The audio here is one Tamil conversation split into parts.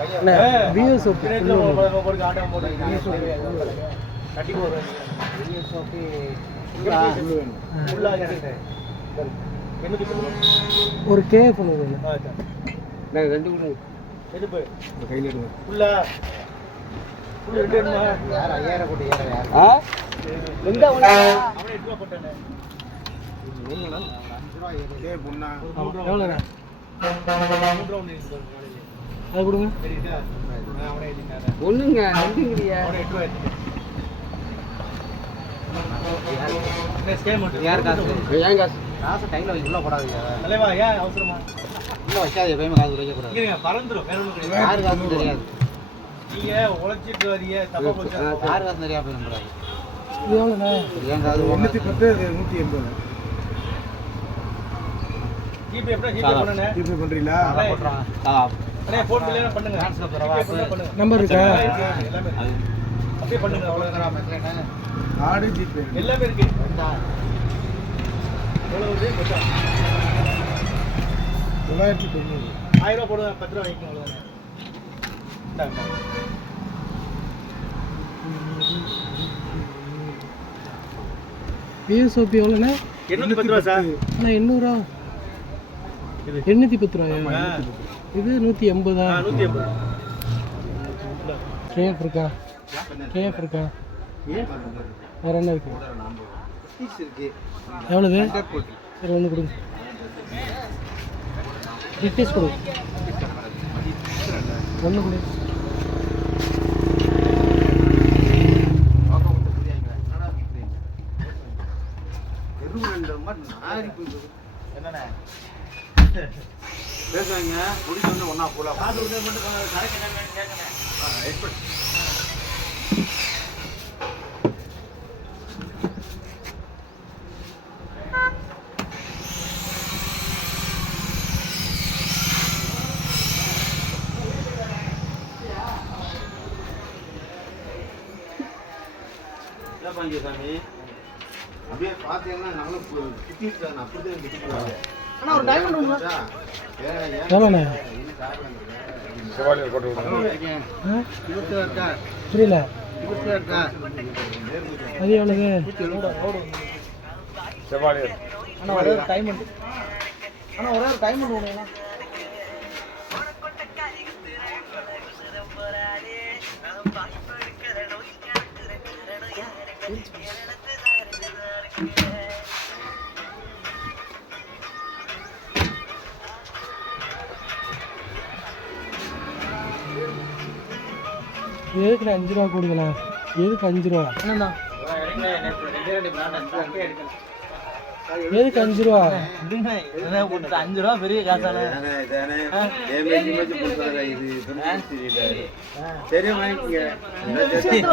அண்ணா பிஎஸ்ஓபி ஒரு ஒன்று வேணும் ரெண்டு கொடுங்க கையில் எடுங்க. யார் அது கொடுங்க. ஒண்ணுங்க யார் காசு? ஏன் காசு? காசு கையில் வைக்க உள்ள போடாதீங்க. உள்ள வைக்காது எப்பயுமே காசு யார் காசு தெரியாது. யார் காசு தெரியாம போயிடக்கூடாது இது எவ்வளோண்ணா? ஏன் காசு. பத்து நூற்றி எண்பது. ஜிபே பண்ணுறீங்களா அதான் போட்டுறாங்க. Transfer தரவா? நம்பர் இருக்கா? கார்டு ஜிபே தொள்ளாயிரத்தி தொண்ணூறு. பிஎஸ்ஓபி எவ்வளோண்ணா அண்ணா எண்ணூறா? எண்ணூற்றி பத்து ரூபாயா? இது நூற்றி எண்பதா? கேஎஃப் இருக்கா? கேஎஃப் இருக்கா? வேற என்ன இருக்கு? எவ்வளவு? சரி ஒன்று கொடுங்க. பிரிட்டிஷ் கொடு. ஒன்று கொடு. பேசுவாங்க முடிச்சு வந்து ஒன்றா போலாம். இல்லைப்பாங்க சாமி அப்படியே பார்த்தீங்கன்னா நானும் திட்டிட்டு அப்படிதான் திட்டிட்டு எவ்வளோண்ணா செவாலியர் போட்டு ஆ? இருபத்தி இருக்கா புரியல. அது எவ்வளவு? செவாலியர் அண்ணா ஒரே ஒரு டைம் உண்டு அண்ணா ஒரே ஒரு ஒன்று எதுக்கு அஞ்சு ரூபா கொடுக்கலாம் எதுக்கு அஞ்சு ரூபா? என்னண்ணா? எதுக்கு அஞ்சு ரூபா? அஞ்சு ரூபா பெரிய காசானே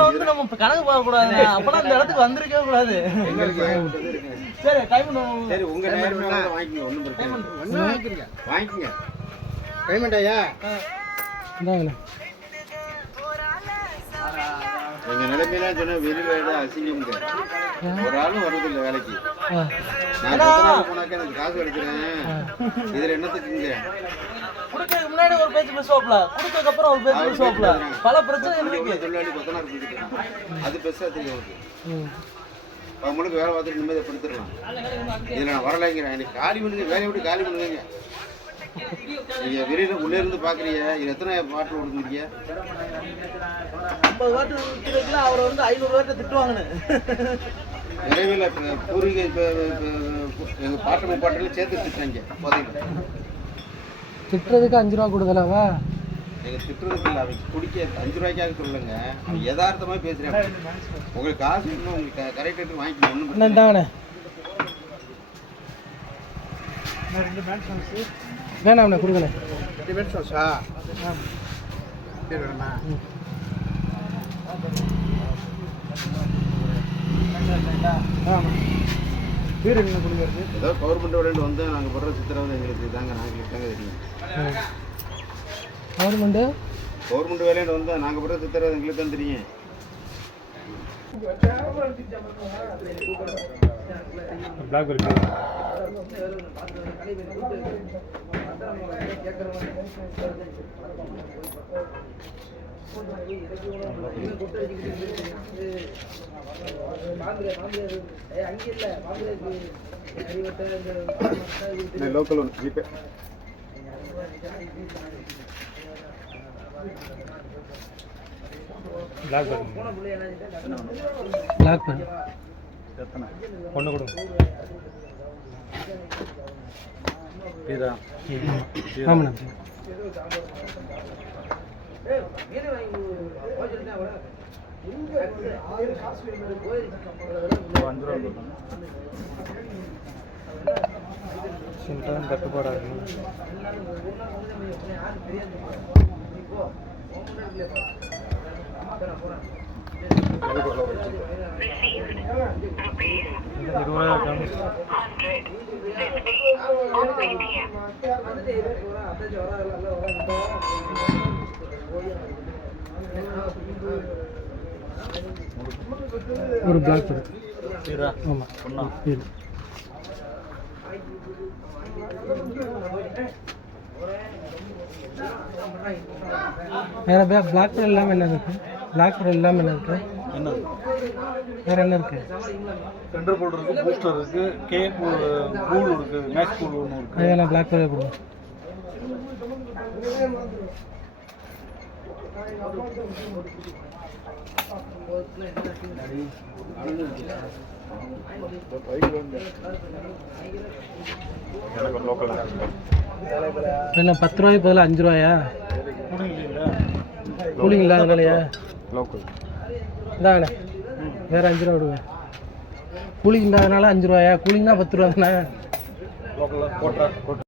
வந்து நம்ம இப்ப கணக்கு பார்க்க கூடாது அப்பதான் அந்த இடத்துக்கு வந்திருக்கவே கூடாது. சரி டைம் சரி. உங்க வாங்கிக்கங்க ஒன்றும். வாங்கிக்கிறீங்க. வாங்கிக்கங்க. பேமெண்ட் ஐயா? இந்தாங்கண்ணா. எங்க நிலைமையெல்லாம் சொன்னா வெளி வேலை அசிங்கம்ங்க. ஒரு ஆளும் வர்றதில்லை வேலைக்கு. நான் போனாக்க எனக்கு காசு கிடைக்கிறேன் இதுல என்னத்துக்குங்க? குடுக்கறதுக்கு முன்னாடி ஒரு பேச்சு பேசுவாப்ல குடுக்கறதுக்கு அப்புறம் ஒரு பேச்சு பேசுவாப்ல பல பிரச்சனை இருக்கு. தொழிலாளி கொத்தனார் அது பெருசா தெரியும். அவங்களுக்கு. வேலை பார்த்துட்டு நிம்மதியை படுத்துடலாம் இதுல நான் வரலைங்கிறேன். எனக்கு காலி பண்ணுங்க வேலையை விட்டு காலி பண்ணுங்க. நீங்க வெளியில உள்ள இருந்து பாக்குறீங்க இது எத்தனை பாட்டு கொடுக்குறீங்க? ஐம்பது வாட்டு விற்கிறதுக்குல அவரை வந்து ஐநூறு வாட்டை திட்டுவாங்கன்னு. விரைவில் இப்ப பூர்வீக இப்ப இப்ப எங்க பாட்டு முப்பாட்டில் சேர்த்து திட்டாங்க போதையில். திட்டுறதுக்கு அஞ்சு ரூபா கொடுக்கலாவா எங்க திட்டுறதுக்கு இல்லை அவங்க குடிக்க அஞ்சு ரூபாய்க்காக சொல்லுங்க அவன் யதார்த்தமா பேசுறேன் உங்களுக்கு காசு இன்னும் உங்களுக்கு கரெக்ட் ரேட்டு வாங்கிக்கணும் ஒன்றும் அண்ணா இந்தாங்கண்ணே வேணாம்ண்ணே கொடுக்கல டிபெண்ட் சோஸா சரி வேணுமா வீடு என்ன கொடுக்கறது ஏதோ கவர்மெண்ட் விளையாண்டு வந்து நாங்கள் படுற சித்திரவதை எங்களுக்கு தாங்க நாங்களுக்கு தாங்க தெரியும். கவர்மெண்ட்டு கவர்மெண்ட் வேலையாண்டு வந்தால் நாங்கள் படுற சித்திரவதை எங்களுக்கு தான் தெரியும். பிளாக்பெரி லோக்கல் ஒன்று ஜிபே. பிளாக் பண்ணு எத்தனை? ஒன்று கொடுங்க. இதா ஆமாண்ணா. தட்டுப்பாடாக ஒரு பிளாக் இதா ஆமாம் வேற பிளாக் கலர் இல்லாமல் என்ன இருக்கு? பிளாக் கலர் இல்லாமல் என்ன இருக்கு? என்னது வேற என்ன இருக்கு? சென்டர் போல்டர் இருக்கு பூஸ்டர் இருக்கு கே கூல் இருக்கு மேக்ஸ் கூல் ஒன்று இருக்கு. அது வேணா பிளாக் கலர் லோக்கல் என்ன பத்து ரூபாய்க்கு பதிலாக அஞ்சு ரூபாயா? கூலிங் இல்லாதனாலயா லோக்கல் இந்தாங்கண்ணே வேற அஞ்சு ரூபா விடுங்க கூலிங் இல்லாதனால அஞ்சு ரூபாயா? கூலிங்னா பத்து ரூபா தானே?